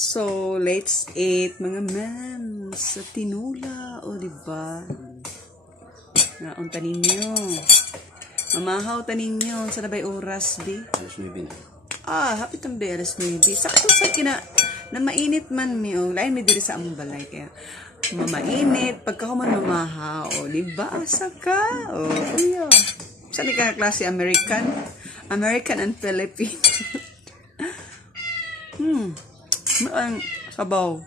So, let's eat mga ma'am sa tinula. O, diba? Naon tanin nyo. Mamahaw tanin nyo. Sa nabay oras, di? Alas 9 na. Hapit ang beres, maybe. Sakto sa kina, na mainit man mi, o. Lain may diri sa among balay, kaya mamainit. Pagka ko man mamahaw, o, diba? Asa ka? O, kuya. Saan ka klase? American? American and Philippine. Ang sabaw.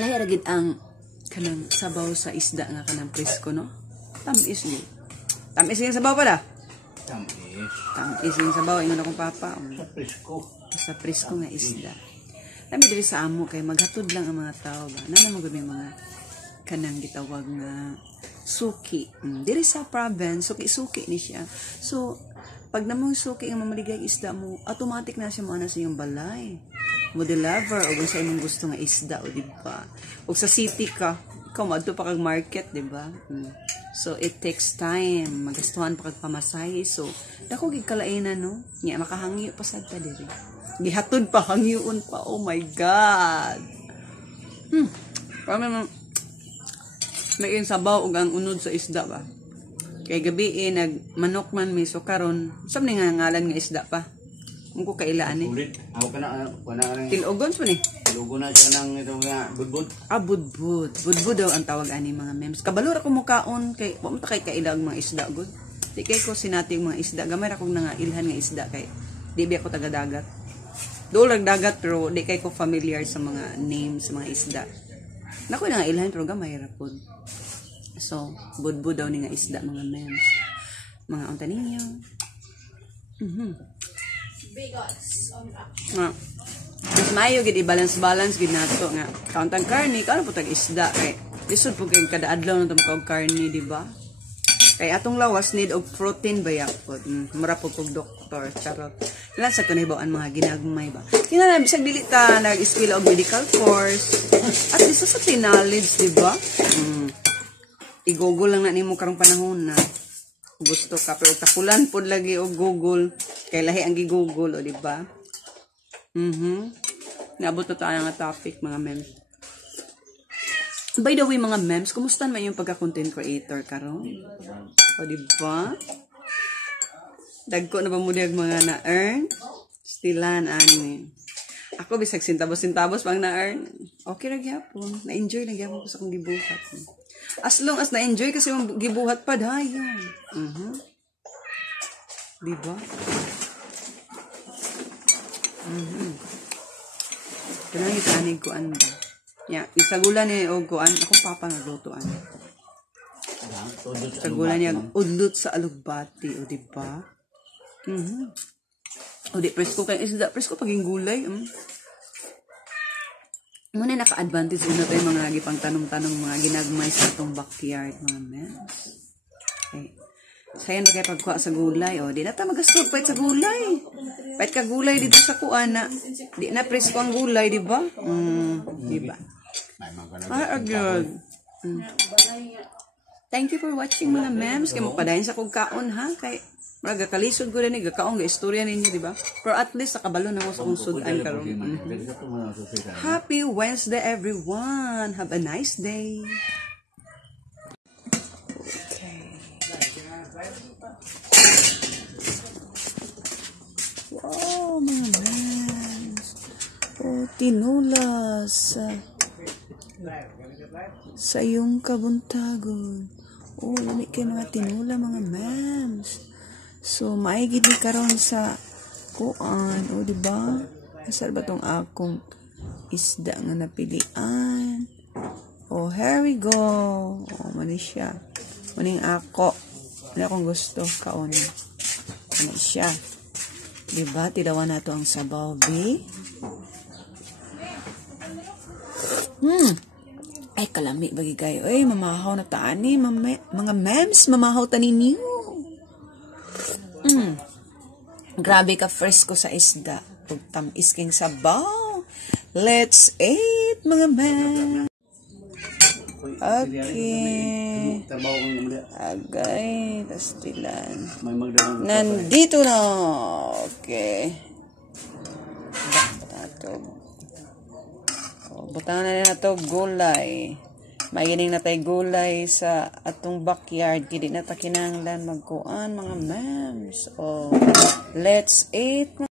Lahi ragid ang kanang sabaw sa isda nga kanang presko, no? Tamis ni. Tamis yung sabaw pala. Tamis yung sabaw ingon akong papa. Sa presko. Sa presko nga isda. Lami diri sa amo kay maghatod lang ang mga tao ba. Nana magud may mga kanang gitawag nga suki. Diri sa province, suki-suki ni siya. So, pag namang suki ang mamaligay isda mo, automatic na siya maana sa iyong balay. Mo deliver o kung sa imong gusto nga isda, o diba? O sa city ka, ikaw maadto pa kag market, diba? So, it takes time. Magastuhan pa kag pamasahe. So, dako gid kalainan, no? Nya makahangyo pa sad ta diri. Gihatod pa, hangyoon pa. Oh my God! Parang may sabaw ug ang unod sa isda ba? Kay gabi nagmanok man mi so karon sab ni nga ngalan nga isda pa. Kung ko kailaan ni. Ulit. Ako kana Tilogon so ni. Tilogon na siya ng ito nga budbud. Budbud. Budbud daw ang tawag ani mga memes. Kabalor ako mukaon kay wa man kay kailag mga isda gud. Di kay ko sinati mga isda gamay ra kog nga ilhan nga isda kay di ba ako taga dagat. Dool dagat pero di kay ko familiar sa mga names sa mga isda. Nako nga ilhan pero gamay ra pod. So, budbud daw ni nga isda mga memes. Mga unta ninyo. Mas mayo gid i-balance gid nato nga. Kauntang karni, kano po tag isda kay lisod po kay kada adlaw na tamo karni, di ba? Kay atong lawas need og protein ba yapod. Mura po kog doktor, charot. Ilan sa kunibawaan mga ginagmay ba? Kinala bisag dili ta nag-eskwela og medical course. At isa sa knowledge, di ba? I-google lang na nimo karong panahon na gusto ka pero tapulan pod lagi og Google kay lahi ang gi-google o di ba? Naabot na tayo nga topic mga memes. By the way mga memes, kumusta man yung pagka-content creator karon? O di ba? Dagko na ba mo diag mga na-earn? Stilan ani. Ako bisag sintabos pang na-earn. Okay ra gyapon. Na-enjoy na gyapon ko sa akong gibuhat. As long as na-enjoy kasi yung gibuhat pa dayon. Diba? Kanang itanig ko ba? Ya, isagulan ni og kuan akong papa naglutoan. Isagulan niya udlot sa alugbati, o diba? O di presko kay isda, presko paging gulay. Muna naka-advantage na tayo mga gipang tanong-tanong mga ginagmay sa itong backyard mga memes. Okay. Sayan na kayo pagkuha sa gulay. O, di na ta magastog pahit sa gulay. Pahit ka gulay dito sa kuana. Di na presko ang gulay, di ba? Di ba? Agad. Thank you for watching mga memes. Kaya magpadayon sa kong kaon ha. Kay mga kalisod ko rin gakaong istorya ninyo, di ba? Pero at least nakabalo na ako sa kong sudan karon. Happy Wednesday everyone. Have a nice day. Okay. Wow, mga memes. Oh, tinula sa iyong kabuntagon. Oh, lamig kayo mga tinula mga memes. So, maigid ni karon sa kuan, o diba? Asal ba tong akong isda nga napilian? Oh, here we go. Oh, mani siya. Maning ako. Ano akong gusto kaon. Mani siya. Diba? Tidawan na to ang sabaw, be? Ay, kalami bagi kayo. Ay, mamahaw na taani. Mga memes, mamahaw tanin niyo. Grabe ka fresco sa isda. Tamis king sabaw. Let's eat mga men. Okay. Agay. Tastilan. Nandito na. Okay. to. Butang na to gulay. Magining na tay gulay sa atong backyard. Kidi na ta kinahanglan magkuan mga ma'ams. Let's eat.